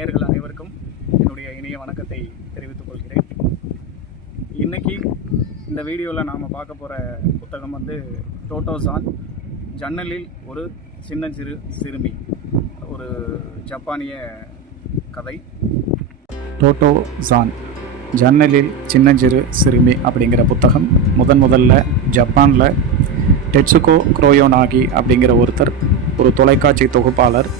நேயர்கள் அனைவருக்கும் என்னுடைய இனிய வணக்கத்தை தெரிவித்துக் கொள்கிறேன். இன்றைக்கி இந்த வீடியோவில் நாம் பார்க்க போகிற புத்தகம் டோட்டோ ஜான் ஜன்னலில் ஒரு சின்னஞ்சிறு சிறுமி, ஒரு ஜப்பானிய கதை. டோட்டோ ஜான் ஜன்னலில் சின்னஞ்சிறு சிறுமி அப்படிங்கிற புத்தகம் முதல்ல ஜப்பானில் டெட்சுகோ குரோயோனாகி அப்படிங்கிற ஒருத்தர், ஒரு தொலைக்காட்சி தொகுப்பாளர்,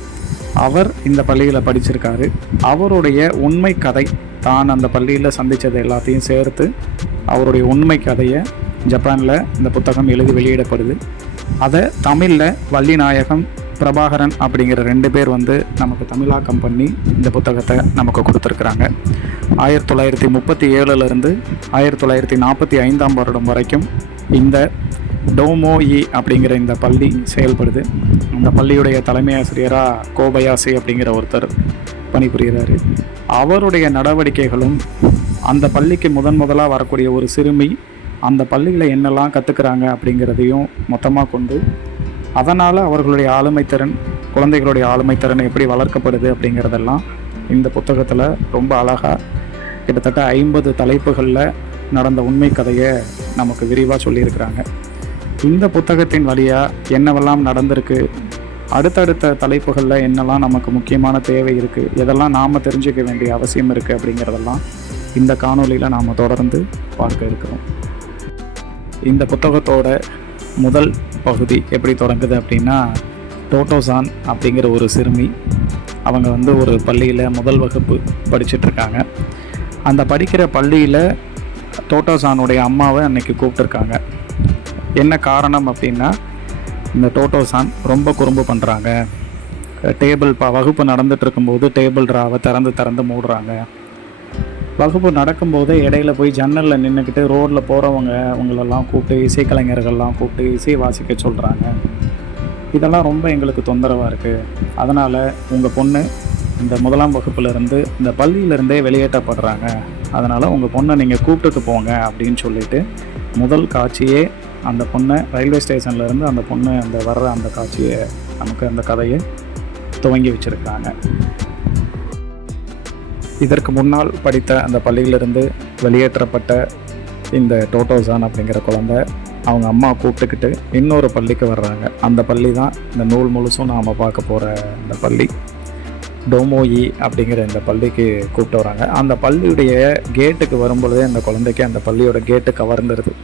அவர் இந்த பள்ளியில் படிச்சிருக்காரு. அவருடைய உண்மை கதை, தான் அந்த பள்ளியில் சந்தித்தது எல்லாத்தையும் சேர்த்து அவருடைய உண்மை கதையை ஜப்பானில் இந்த புத்தகம் எழுதி வெளியிடப்படுது. அதை தமிழில் வள்ளிநாயகம், பிரபாகரன் அப்படிங்கிற 2 பேர் நமக்கு தமிழாக்கம் பண்ணி இந்த புத்தகத்தை நமக்கு கொடுத்துருக்குறாங்க. 1937 1945 வருடம் வரைக்கும் இந்த டோமோயி அப்படிங்கிற இந்த பள்ளி செயல்படுது. அந்த பள்ளியுடைய தலைமை ஆசிரியராக கோபயாசி அப்படிங்கிற ஒருத்தர் பணிபுரிகிறாரு. அவருடைய நடவடிக்கைகளும், அந்த பள்ளிக்கு முதலாக வரக்கூடிய ஒரு சிறுமி அந்த பள்ளியில் என்னெல்லாம் கற்றுக்கிறாங்க அப்படிங்கிறதையும் மொத்தமாக கொண்டு, அதனால் அவர்களுடைய ஆளுமைத்திறன், குழந்தைகளுடைய ஆளுமைத்திறன் எப்படி வளர்க்கப்படுது அப்படிங்கிறதெல்லாம் இந்த புத்தகத்தில் ரொம்ப அழகாக கிட்டத்தட்ட 50 தலைப்புகளில் நடந்த உண்மை கதையை நமக்கு விரிவாக சொல்லியிருக்கிறாங்க. இந்த புத்தகத்தின் வழியாக என்னவெல்லாம் நடந்திருக்கு, அடுத்தடுத்த தலைப்புகளில் என்னெல்லாம் நமக்கு முக்கியமான தேவை இருக்குது, எதெல்லாம் நாம் தெரிஞ்சுக்க வேண்டிய அவசியம் இருக்குது அப்படிங்கிறதெல்லாம் இந்த காணொலியில் நாம் தொடர்ந்து பார்க்க இருக்கிறோம். இந்த புத்தகத்தோட முதல் பகுதி எப்படி தொடங்குது அப்படின்னா, டோட்டோ ஜான் அப்படிங்கிற ஒரு சிறுமி, அவங்க ஒரு பள்ளியில் முதல் வகுப்பு படிச்சுட்ருக்காங்க. அந்த படிக்கிற பள்ளியில் டோட்டோ ஜானுடைய அம்மாவை அன்றைக்கி கூப்பிட்டுருக்காங்க. என்ன காரணம் அப்படின்னா, இந்த டோட்டோ ஜான் ரொம்ப குறும்பு பண்ணுறாங்க. வகுப்பு நடந்துட்டு இருக்கும்போது டேபிள் ட்ராவை திறந்து மூடுறாங்க. வகுப்பு நடக்கும்போது இடையில போய் ஜன்னலில் நின்றுக்கிட்டு ரோட்டில் போகிறவங்க அவங்களெல்லாம் கூப்பிட்டு, இசைக்கலைஞர்கள்லாம் கூப்பிட்டு இசை வாசிக்க சொல்கிறாங்க. இதெல்லாம் ரொம்ப எங்களுக்கு தொந்தரவாக இருக்குது. அதனால் உங்கள் பொண்ணு இந்த 1ஆம் வகுப்புலேருந்து இந்த பள்ளியிலேருந்தே வெளியேற்றப்படுறாங்க. அதனால் உங்கள் பொண்ணை நீங்கள் கூப்பிட்டுட்டு போங்க அப்படின்னு சொல்லிட்டு முதல் காட்சியே அந்த பொண்ணை ரயில்வே ஸ்டேஷன்லேருந்து அந்த பொண்ணு வர்ற அந்த காட்சியை நமக்கு அந்த கதையை துவங்கி வச்சுருக்காங்க. இதற்கு முன்னால் படித்த அந்த பள்ளியிலிருந்து வெளியேற்றப்பட்ட இந்த டோட்டோ ஜான் அப்படிங்கிற குழந்தை அவங்க அம்மா கூப்பிட்டுக்கிட்டு இன்னொரு பள்ளிக்கு வர்றாங்க. அந்த பள்ளி தான் இந்த நூல் முழுசும் நாம் பார்க்க போகிற இந்த பள்ளி, டோமோயி அப்படிங்கிற இந்த பள்ளிக்கு கூப்பிட்டு வராங்க. அந்த பள்ளியுடைய கேட்டுக்கு வரும்பொழுதே அந்த குழந்தைக்கு அந்த பள்ளியோட கேட்டு கவர்ந்துருது.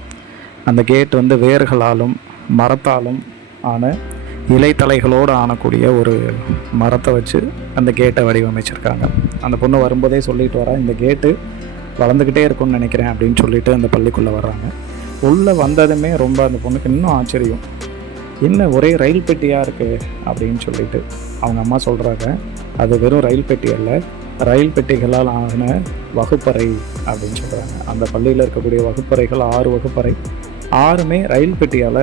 அந்த கேட் வேர்களாலும் மரத்தாலும் ஆன இலைத்தலைகளோடு ஆனக்கூடிய ஒரு மரத்தை வச்சு அந்த கேட்டை வடிவமைச்சிருக்காங்க. அந்த பொண்ணு வரும்போதே சொல்லிட்டு வரா, இந்த கேட்டு வளர்ந்துக்கிட்டே இருக்கும்னு நினைக்கிறேன் அப்படின்னு சொல்லிட்டு அந்த பள்ளிக்குள்ளே வர்றாங்க. உள்ளே வந்ததுமே ரொம்ப அந்த பொண்ணுக்கு இன்னும் ஆச்சரியம், என்ன ஒரே ரயில் பெட்டியாக இருக்குது அப்படின்னு சொல்லிட்டு அவங்க அம்மா சொல்கிறாங்க. அது வெறும் ரயில் பெட்டி அல்ல, ரயில் பெட்டிகளால் ஆன வகுப்பறை அப்படின்னு சொல்கிறாங்க. அந்த பள்ளியில் இருக்கக்கூடிய வகுப்பறைகள் 6 வகுப்பறை, 6மே ரயில் பெட்டியால்,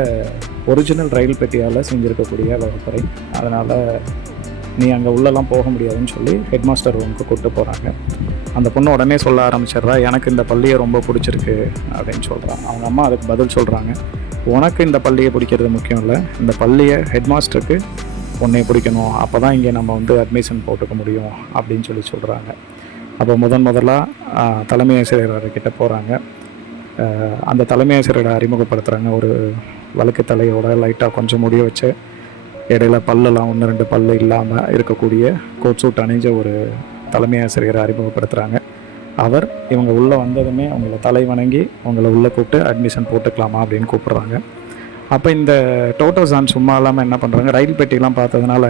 ஒரிஜினல் ரயில் பெட்டியால் செஞ்சுருக்கக்கூடிய வகுப்பறை. அதனால் நீ அங்கே உள்ளெல்லாம் போக முடியாதுன்னு சொல்லி ஹெட்மாஸ்டர் ரூமுக்கு கூப்பிட்டு போகிறாங்க. அந்த பொண்ணு உடனே சொல்ல ஆரம்பிச்சிடுறா, எனக்கு இந்த பள்ளியை ரொம்ப பிடிச்சிருக்கு அப்படின்னு சொல்கிறான். அவங்க அம்மா அதுக்கு பதில் சொல்கிறாங்க, உனக்கு இந்த பள்ளியை பிடிக்கிறது முக்கியம் இல்லை, இந்த பள்ளியை ஹெட்மாஸ்டருக்கு உன்னை பிடிக்கணும், அப்போ தான் இங்கே நம்ம அட்மிஷன் போட்டுக்க முடியும் அப்படின்னு சொல்கிறாங்க. அப்போ முதலாக தலைமை ஆசிரியர்கிட்ட போகிறாங்க. அந்த தலைமை ஆசிரியரை அறிமுகப்படுத்துகிறாங்க. ஒரு வழுக்கு தலையோட லைட்டாக கொஞ்சம் முடிய வச்சு, இடையில பல்லெல்லாம் 1-2 பல்லு இல்லாமல் இருக்கக்கூடிய கோட் சூட் அணிஞ்ச ஒரு தலைமை ஆசிரியரை அறிமுகப்படுத்துகிறாங்க. அவர் இவங்க உள்ளே வந்ததுமே அவங்கள தலை வணங்கி அவங்கள உள்ளே கூப்பிட்டு அட்மிஷன் போட்டுக்கலாமா அப்படின்னு கூப்பிட்றாங்க. அப்போ இந்த டோட்டோ ஜான் சும்மா இல்லாமல் என்ன பண்ணுறாங்க, ரயில் பெட்டிலாம் பார்த்ததுனால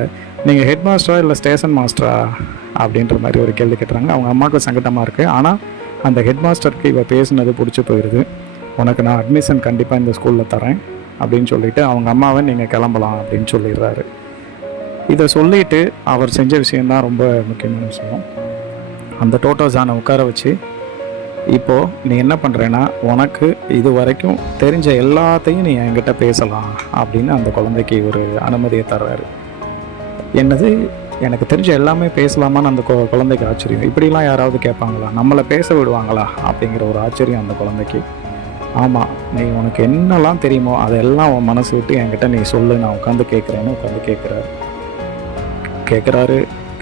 நீங்கள் ஹெட் மாஸ்டரா இல்லை ஸ்டேஷன் மாஸ்டரா அப்படின்ற மாதிரி ஒரு கேள்வி கேட்டுறாங்க. அவங்க அம்மாவுக்கு சங்கடமாக இருக்குது. ஆனால் அந்த ஹெட் மாஸ்டருக்கு இவ பேசுனது பிடிச்சி போயிடுது. உனக்கு நான் அட்மிஷன் கண்டிப்பாக இந்த ஸ்கூலில் தரேன் அப்படின்னு சொல்லிவிட்டு அவங்க அம்மாவை நீங்கள் கிளம்பலாம் அப்படின்னு சொல்லிடுறாரு. இதை சொல்லிவிட்டு அவர் செஞ்ச விஷயந்தான் ரொம்ப முக்கியமான விஷயம். அந்த டோட்டோ ஜானை உட்கார வச்சு, இப்போது நீ என்ன பண்ணுறேன்னா, உனக்கு இது வரைக்கும் தெரிஞ்ச எல்லாத்தையும் நீ என்கிட்ட பேசலாம் அப்படின்னு அந்த குழந்தைக்கு ஒரு அனுமதியை தர்றாரு. என்னது, எனக்கு தெரிஞ்ச எல்லாமே பேசலாமான்னு அந்த குழந்தைக்கு ஆச்சரியம். இப்படிலாம் யாராவது கேட்பாங்களா, நம்மளை பேச விடுவாங்களா அப்படிங்கிற ஒரு ஆச்சரியம் அந்த குழந்தைக்கு. ஆமாம், நீ உனக்கு என்னெல்லாம் தெரியுமோ அதெல்லாம் உன் மனசு விட்டு என்கிட்ட நீ சொல்லு, நான் உட்காந்து கேட்குறேன்னு உட்காந்து கேட்குறாரு.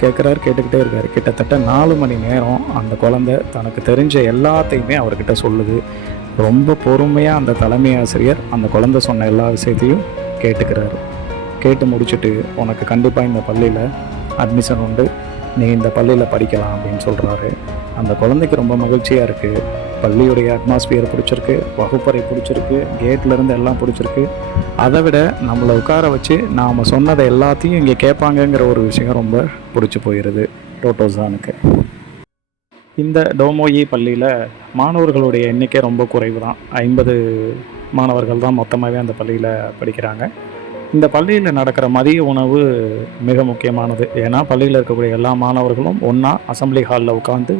கேட்டுக்கிட்டே இருக்கார். கிட்டத்தட்ட 4 மணி நேரம் அந்த குழந்தை தனக்கு தெரிஞ்ச எல்லாத்தையுமே அவர்கிட்ட சொல்லுது. ரொம்ப பொறுமையாக அந்த தலைமை ஆசிரியர் அந்த குழந்தை சொன்ன எல்லா விஷயத்தையும் கேட்டுக்கிறாரு. கேட்டு முடிச்சுட்டு, உனக்கு கண்டிப்பாக இந்த பள்ளியில் அட்மிஷன் உண்டு, நீ இந்த பள்ளியில் படிக்கலாம் அப்படின்னு சொல்கிறாரு. அந்த குழந்தைக்கு ரொம்ப மகிழ்ச்சியாக இருக்குது. பள்ளியுடைய அட்மாஸ்பியர் பிடிச்சிருக்கு, வகுப்பறை பிடிச்சிருக்கு, கேட்லேருந்து எல்லாம் பிடிச்சிருக்கு. அதை விட நம்மளை உட்கார வச்சு நாம் சொன்னதை எல்லாத்தையும் இங்கே கேட்பாங்கங்கிற ஒரு விஷயம் ரொம்ப பிடிச்சி போயிடுது டோட்டோசானுக்கு. இந்த டோமோயி பள்ளியில் மாணவர்களுடைய எண்ணிக்கை ரொம்ப குறைவு தான். 50 மாணவர்கள் தான் மொத்தமாகவே அந்த பள்ளியில் படிக்கிறாங்க. இந்த பள்ளியில் நடக்கிற மதிய உணவு மிக முக்கியமானது. ஏன்னா பள்ளியில் இருக்கக்கூடிய எல்லா மாணவர்களும் ஒன்றா அசம்பிளி ஹாலில் உட்காந்து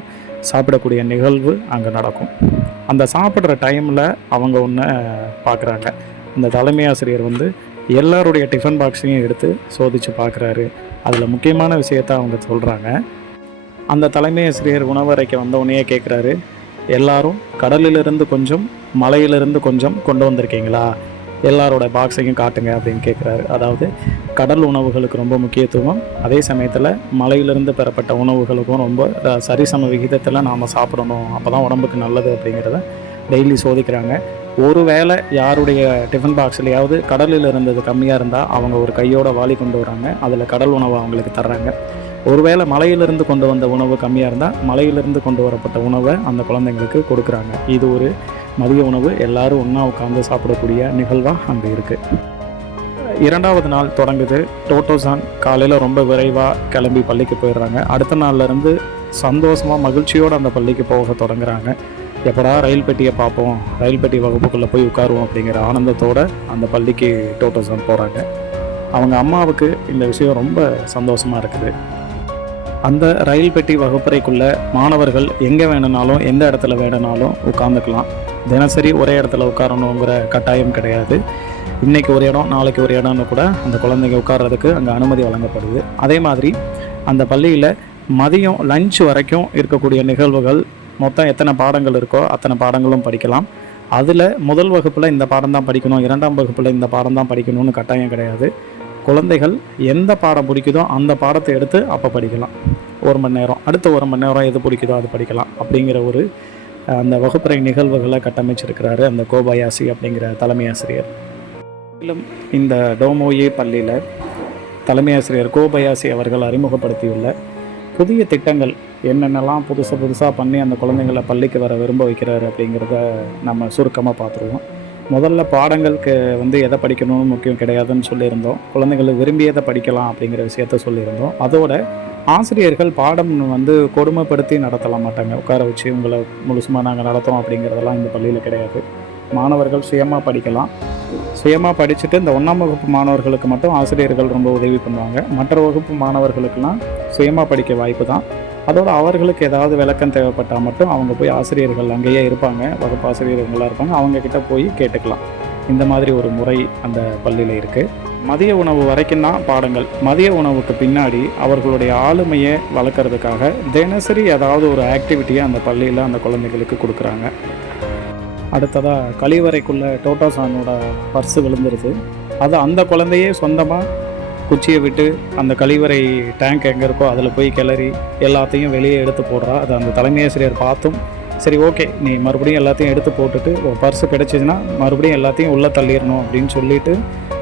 சாப்பிடக்கூடிய நிகழ்வு அங்கே நடக்கும். அந்த சாப்பிட்ற டைமில் அவங்க ஒன்று பார்க்குறாங்க. அந்த தலைமை ஆசிரியர் வந்து எல்லாருடைய டிஃபன் பாக்ஸையும் எடுத்து சோதித்து பார்க்குறாரு. அதில் முக்கியமான விஷயத்த அவங்க சொல்கிறாங்க. அந்த தலைமை ஆசிரியர் உணவறைக்கு வந்தவுடனே கேட்குறாரு, எல்லாரும் கடலிலிருந்து கொஞ்சம் மலையிலிருந்து கொஞ்சம் கொண்டு வந்திருக்கீங்களா, எல்லாரோட பாக்ஸையும் காட்டுங்க அப்படின்னு கேட்குறாரு. அதாவது கடல் உணவுகளுக்கு ரொம்ப முக்கியத்துவம், அதே சமயத்தில் மலையிலிருந்து பெறப்பட்ட உணவுகளுக்கும் ரொம்ப சரிசம விகிதத்தில் நாம் சாப்பிடணும், அப்போ தான் உடம்புக்கு நல்லது அப்படிங்கிறத டெய்லி சோதிக்கிறாங்க. ஒருவேளை யாருடைய டிஃபன் பாக்ஸ்லையாவது கடலில் இருந்தது கம்மியாக இருந்தால் அவங்க ஒரு கையோட வாளி கொண்டு வராங்க, அதில் கடல் உணவை அவங்களுக்கு தர்றாங்க. ஒருவேளை மலையிலிருந்து கொண்டு வந்த உணவு கம்மியாக இருந்தால் மலையிலிருந்து கொண்டு வரப்பட்ட உணவை அந்த குழந்தைங்களுக்கு கொடுக்குறாங்க. இது ஒரு மதிய உணவு எல்லாரும் ஒன்றா உட்காந்து சாப்பிடக்கூடிய நிகழ்வாக அங்கே இருக்குது. 2வது நாள் தொடங்குது. டோட்டோசான் காலையில் ரொம்ப விரைவாக கிளம்பி பள்ளிக்கு போயிடுறாங்க. அடுத்த நாள்லேருந்து சந்தோஷமாக மகிழ்ச்சியோடு அந்த பள்ளிக்கு போக தொடங்குறாங்க. எப்படா ரயில் பெட்டியை பார்ப்போம், ரயில் பெட்டி வகுப்புக்குள்ளே போய் உட்காருவோம் அப்படிங்கிற ஆனந்தத்தோடு அந்த பள்ளிக்கு டோட்டோசான் போகிறாங்க. அவங்க அம்மாவுக்கு இந்த விஷயம் ரொம்ப சந்தோஷமாக இருக்குது. அந்த ரயில் பெட்டி வகுப்பறைக்குள்ளே மாணவர்கள் எங்கே வேணுனாலும் எந்த இடத்துல வேணுனாலும் உட்காந்துக்கலாம். தினசரி ஒரே இடத்துல உட்காரணுங்கிற கட்டாயம் கிடையாது. இன்றைக்கி ஒரு இடம் நாளைக்கு ஒரு இடம்னு கூட அந்த குழந்தைங்க உட்கார்றதுக்கு அங்கே அனுமதி வழங்கப்படுது. அதே மாதிரி அந்த பள்ளியில் மதியம் லஞ்ச் வரைக்கும் இருக்கக்கூடிய நிகழ்வுகள், மொத்தம் எத்தனை பாடங்கள் இருக்கோ அத்தனை பாடங்களும் படிக்கலாம். அதில் முதல் வகுப்பில் இந்த பாடம் தான் படிக்கணும், 2ஆம் வகுப்பில் இந்த பாடம் தான் படிக்கணும்னு கட்டாயம் கிடையாது. குழந்தைகள் எந்த பாடம் பிடிக்குதோ அந்த பாடத்தை எடுத்து அப்போ படிக்கலாம். 1 மணி நேரம், அடுத்த 1 மணி நேரம் எது பிடிக்குதோ அது படிக்கலாம் அப்படிங்கிற ஒரு அந்த வகுப்பறை நிகழ்வுகளை கட்டமைச்சிருக்கிறாரு அந்த கோபயாசி அப்படிங்கிற தலைமை ஆசிரியர். மேலும் இந்த டோமோயி பள்ளியில் தலைமை ஆசிரியர் கோபயாசி அவர்கள் அறிமுகப்படுத்தியுள்ள புதிய திட்டங்கள் என்னென்னலாம் புதுசாக பண்ணி அந்த குழந்தைங்களை பள்ளிக்கு வர விரும்ப வைக்கிறாரு அப்படிங்கிறத நம்ம சுருக்கமாக பார்த்துருவோம். முதல்ல பாடங்களுக்கு எதை படிக்கணும்னு முக்கியம் கிடையாதுன்னு சொல்லியிருந்தோம். குழந்தைகள் விரும்பியதை படிக்கலாம் அப்படிங்கிற விஷயத்த சொல்லியிருந்தோம். அதோட ஆசிரியர்கள் பாடம் கொடுமைப்படுத்தி நடத்தலாம் மாட்டாங்க. உட்கார வச்சு உங்களை முழுசுமாக நாங்கள் நடத்தோம் அப்படிங்கிறதெல்லாம் இந்த பள்ளியில் கிடையாது. மாணவர்கள் சுயமாக படிக்கலாம். சுயமாக படிச்சுட்டு இந்த 1ஆம் வகுப்பு மாணவர்களுக்கு மட்டும் ஆசிரியர்கள் ரொம்ப உதவி பண்ணுவாங்க. மற்ற வகுப்பு மாணவர்களுக்கெல்லாம் சுயமாக படிக்க வாய்ப்பு தான். அதோடு அவர்களுக்கு ஏதாவது விளக்கம் தேவைப்பட்டால் மட்டும் அவங்க போய் ஆசிரியர்கள் அங்கேயே இருப்பாங்க, வகுப்பு ஆசிரியர்களாக இருப்பாங்க, அவங்கக்கிட்ட போய் கேட்டுக்கலாம். இந்த மாதிரி ஒரு முறை அந்த பள்ளியில் இருக்குது. மதிய உணவு வரைக்கும் தான் பாடங்கள். மதிய உணவுக்கு பின்னாடி அவர்களுடைய ஆளுமையை வளர்க்குறதுக்காக தினசரி ஏதாவது ஒரு ஆக்டிவிட்டியை அந்த பள்ளியில் அந்த குழந்தைகளுக்கு கொடுக்குறாங்க. அடுத்ததாக கழிவறைக்குள்ளே டோட்டோசானோட பர்ஸு விழுந்துருது. அது அந்த குழந்தையே சொந்தமாக குச்சியை விட்டு அந்த கழிவறை டேங்க் எங்கே இருக்கோ அதில் போய் கிளறி எல்லாத்தையும் வெளியே எடுத்து போடுறா. அது அந்த தலைமை ஆசிரியர் பார்த்தும், சரி ஓகே நீ மறுபடியும் எல்லாத்தையும் எடுத்து போட்டுட்டு பர்ஸு கிடச்சிதுன்னா மறுபடியும் எல்லாத்தையும் உள்ளே தள்ளிடணும் அப்படின்னு சொல்லிவிட்டு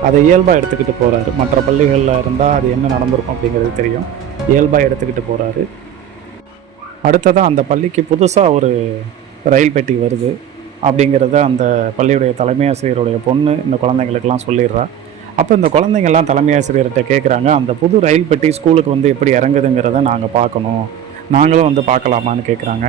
அதை இயல்பாக எடுத்துக்கிட்டு போகிறாரு. மற்ற பள்ளிகளில் இருந்தால் அது என்ன நடந்திருக்கும் அப்படிங்கிறது தெரியும். இயல்பாக எடுத்துக்கிட்டு போகிறாரு. அடுத்ததாக அந்த பள்ளிக்கு புதுசாக ஒரு ரயில் பெட்டி வருது அப்படிங்கிறத அந்த பள்ளியுடைய தலைமை ஆசிரியருடைய பொண்ணு இந்த குழந்தைங்களுக்கெல்லாம் சொல்லிடுறா. அப்போ இந்த குழந்தைங்கள்லாம் தலைமை ஆசிரியர்கிட்ட கேட்குறாங்க, அந்த புது ரயில் பெட்டி ஸ்கூலுக்கு எப்படி இறங்குதுங்கிறத நாங்கள் பார்க்கணும், நாங்களும் பார்க்கலாமான்னு கேட்குறாங்க.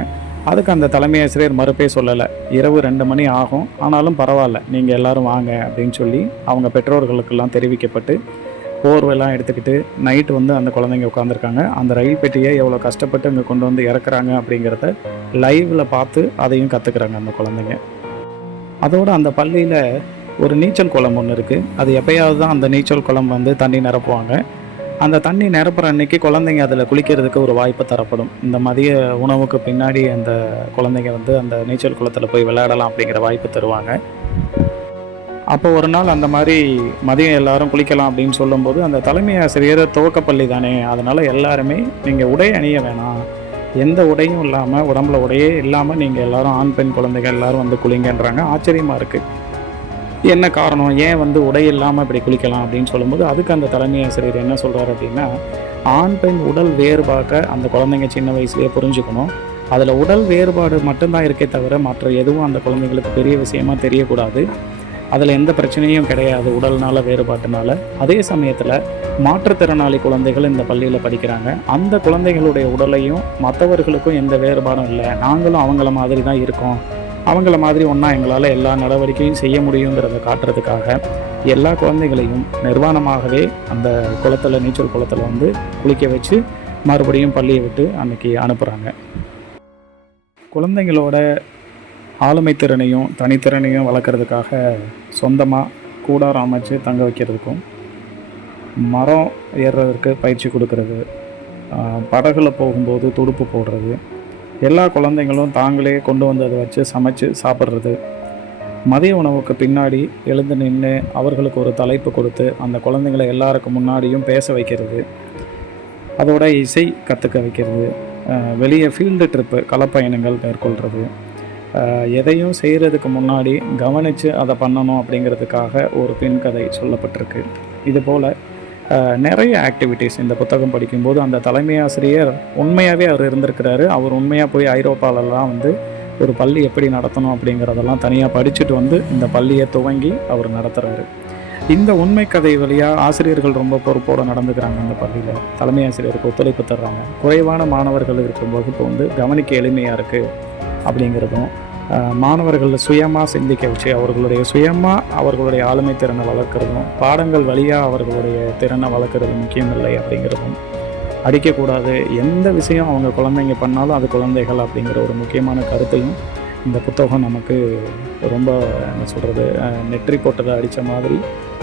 அதுக்கு அந்த தலைமை ஆசிரியர் மறுப்பே சொல்லலை. இரவு 2 மணி ஆகும், ஆனாலும் பரவாயில்ல நீங்கள் எல்லோரும் வாங்க அப்படின்னு சொல்லி அவங்க பெற்றோர்களுக்கெல்லாம் தெரிவிக்கப்பட்டு போர்வெல்லாம் எடுத்துக்கிட்டு நைட்டு அந்த குழந்தைங்க உட்காந்துருக்காங்க. அந்த ரயில் பெட்டியை எவ்வளோ கஷ்டப்பட்டு இங்கே கொண்டு இறக்குறாங்க அப்படிங்கிறத லைவில் பார்த்து அதையும் கற்றுக்குறாங்க அந்த குழந்தைங்க. அதோடு அந்த பள்ளியில் ஒரு நீச்சல் குளம் ஒன்று இருக்குது. அது எப்போயாவது தான் அந்த நீச்சல் குளம் தண்ணி நிரப்புவாங்க. அந்த தண்ணி நிரப்புற அன்னைக்கு குழந்தைங்க அதில் குளிக்கிறதுக்கு ஒரு வாய்ப்பு தரப்படும். இந்த மதிய உணவுக்கு பின்னாடி அந்த குழந்தைங்க அந்த நீச்சல் குளத்தில் போய் விளையாடலாம் அப்படிங்கிற வாய்ப்பு தருவாங்க. அப்போ ஒரு நாள் அந்த மாதிரி மதியம் எல்லாரும் குளிக்கலாம் அப்படின்னு சொல்லும்போது, அந்த தலைமை ஆசிரியர் துவக்கப்பள்ளி தானே, அதனால் எல்லாருமே நீங்கள் உடை அணிய வேணாம், எந்த உடையும் இல்லாமல், உடம்புல உடையே இல்லாமல் நீங்கள் எல்லோரும் ஆண் பெண் குழந்தைகள் எல்லோரும் வந்து குளிங்கன்றாங்க. ஆச்சரியமாக இருக்குது. என்ன காரணம், ஏன் வந்து உடை இல்லாமல் இப்படி குளிக்கலாம் அப்படின்னு சொல்லும்போது, அதுக்கு அந்த தலைமை ஆசிரியர் என்ன சொல்கிறார் அப்படின்னா, ஆண் பெண் உடல் வேறுபாக்க அந்த குழந்தைங்க சின்ன வயசுலேயே புரிஞ்சுக்கணும். அதில் உடல் வேறுபாடு மட்டும்தான் இருக்கே தவிர மற்ற எதுவும் அந்த குழந்தைங்களுக்கு பெரிய விஷயமா தெரியக்கூடாது. அதில் எந்த பிரச்சனையும் கிடையாது உடல்னால வேறுபாட்டுனால. அதே சமயத்தில் மாற்றுத்திறனாளி குழந்தைகள் இந்த பள்ளியில் படிக்கிறாங்க. அந்த குழந்தைகளுடைய உடலையும் மற்றவர்களுக்கும் எந்த வேறுபாடும் இல்லை, நாங்களும் அவங்கள மாதிரி தான் இருக்கோம், அவங்கள மாதிரி ஒன்றா எங்களால் எல்லா நடவடிக்கையும் செய்ய முடியுங்கிறத காட்டுறதுக்காக எல்லா குழந்தைகளையும் நிர்வாணமாகவே அந்த குளத்தில், நீச்சல் குளத்தில் வந்து குளிக்க வச்சு மறுபடியும் பள்ளியை விட்டு அன்றைக்கி அனுப்புகிறாங்க. குழந்தைங்களோட ஆளுமை திறனையும் தனித்திறனையும் வளர்க்குறதுக்காக சொந்தமாக கூடாரம் அமைச்சு தங்க வைக்கிறதுக்கும், மரம் ஏறுறதுக்கு பயிற்சி கொடுக்கறது, படகுல போகும்போது துடுப்பு போடுறது, எல்லா குழந்தைங்களும் தாங்களே கொண்டு வந்ததை வச்சு சமைச்சு சாப்பிட்றது, மதிய உணவுக்கு பின்னாடி எழுந்து நின்று அவர்களுக்கு ஒரு தலைப்பு கொடுத்து அந்த குழந்தைங்களை எல்லாருக்கும் முன்னாடியும் பேச வைக்கிறது, அதோட இசை கற்றுக்க வைக்கிறது, வெளியே ஃபீல்டு ட்ரிப்பு களப்பயணங்கள் மேற்கொள்கிறது, எதையும் செய்கிறதுக்கு முன்னாடி கவனித்து அதை பண்ணணும் அப்படிங்கிறதுக்காக ஒரு பெண் கதை சொல்லப்பட்டிருக்கு. இதுபோல் நிறைய ஆக்டிவிட்டீஸ் இந்த புத்தகம் படிக்கும்போது அந்த தலைமை ஆசிரியர் உண்மையாகவே அவர் இருந்திருக்கிறாரு. அவர் உண்மையாக போய் ஐரோப்பாலெல்லாம் வந்து ஒரு பள்ளி எப்படி நடத்தணும் அப்படிங்கிறதெல்லாம் தனியாக படிச்சுட்டு வந்து இந்த பள்ளியை துவங்கி அவர் நடத்துகிறாரு. இந்த உண்மை கதை வழியாக ஆசிரியர்கள் ரொம்ப பொறுப்போடு நடந்துக்கிறாங்க. இந்த பள்ளியில் தலைமை ஆசிரியருக்கு ஒத்துழைப்பு தர்றாங்க. குறைவான மாணவர்கள் இருக்கும் வகுப்பு வந்து கவனிக்க எளிமையாக இருக்குது அப்படிங்கிறதும், மாணவர்கள் சுயமாக சிந்திக்க வச்சு அவர்களுடைய ஆளுமை திறனை வளர்க்குறதும், பாடங்கள் வழியாக அவர்களுடைய திறனை வளர்க்குறது முக்கியம் இல்லை அப்படிங்கிறதும், அடிக்கக்கூடாது, எந்த விஷயம் அவங்க குழந்தைங்க பண்ணாலும் அது குழந்தைகள் அப்படிங்கிற ஒரு முக்கியமான கருத்தையும் இந்த புத்தகம் நமக்கு ரொம்ப என்ன சொல்கிறது, நெற்றி போட்டதை அடித்த மாதிரி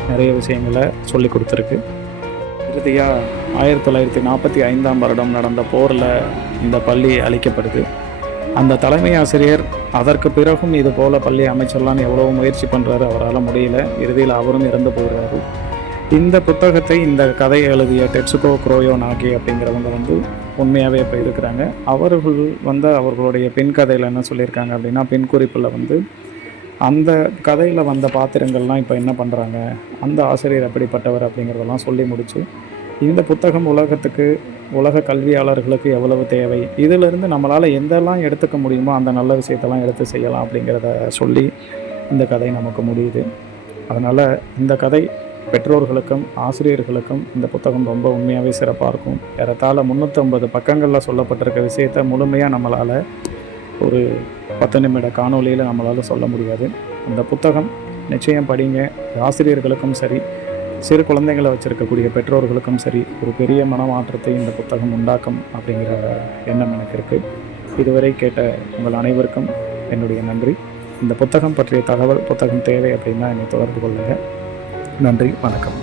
நிறைய விஷயங்களை சொல்லி கொடுத்துருக்கு. இறுதியாக 1945ஆம் வருடம் நடந்த போரில் இந்த பள்ளி அழிக்கப்படுது. அந்த தலைமை ஆசிரியர் அதற்கு பிறகும் இது போல் பள்ளி அமைச்சர்லாம் எவ்வளோ முயற்சி பண்ணுறாரு, அவரால் முடியல. இறுதியில் அவரும் இறந்து போகிறாரு. இந்த புத்தகத்தை, இந்த கதையை எழுதிய டெட்சுகோ குரோயோ நாகி அப்படிங்கிறவங்க வந்து உண்மையாகவே இப்போ இருக்கிறாங்க. அவர்கள் வந்து அவர்களுடைய பெண் கதையில் என்ன சொல்லியிருக்காங்க அப்படின்னா, பெண் குறிப்பில் வந்து அந்த கதையில் வந்த பாத்திரங்கள்லாம் இப்போ என்ன பண்ணுறாங்க, அந்த ஆசிரியர் எப்படிப்பட்டவர் அப்படிங்கிறதெல்லாம் சொல்லி முடித்து, இந்த புத்தகம் உலக கல்வியாளர்களுக்கு எவ்வளவு தேவை, இதிலிருந்து நம்மளால் எந்தெல்லாம் எடுத்துக்க முடியுமோ அந்த நல்ல விஷயத்தெல்லாம் எடுத்து செய்யலாம் அப்படிங்கிறத சொல்லி இந்த கதை நமக்கு முடியுது. அதனால் இந்த கதை பெற்றோர்களுக்கும் ஆசிரியர்களுக்கும் இந்த புத்தகம் ரொம்ப உண்மையாகவே சிறப்பாக இருக்கும். ஏறத்தாழ 350 பக்கங்களில் சொல்லப்பட்டிருக்க விஷயத்தை முழுமையாக நம்மளால் ஒரு 10 நிமிட காணொலியில் நம்மளால் சொல்ல முடியாது. அந்த புத்தகம் நிச்சயம் படிங்க. ஆசிரியர்களுக்கும் சரி, சிறு குழந்தைகளை வச்சுருக்கக்கூடிய பெற்றோர்களுக்கும் சரி, ஒரு பெரிய மனமாற்றத்தை இந்த புத்தகம் உண்டாக்கும் அப்படிங்கிற எண்ணம் எனக்கு இருக்குது. இதுவரை கேட்ட உங்கள் அனைவருக்கும் என்னுடைய நன்றி. இந்த புத்தகம் பற்றிய புத்தகம் தேவை அப்படின்னா என்னை தொடர்பு கொள்ளுங்கள். நன்றி, வணக்கம்.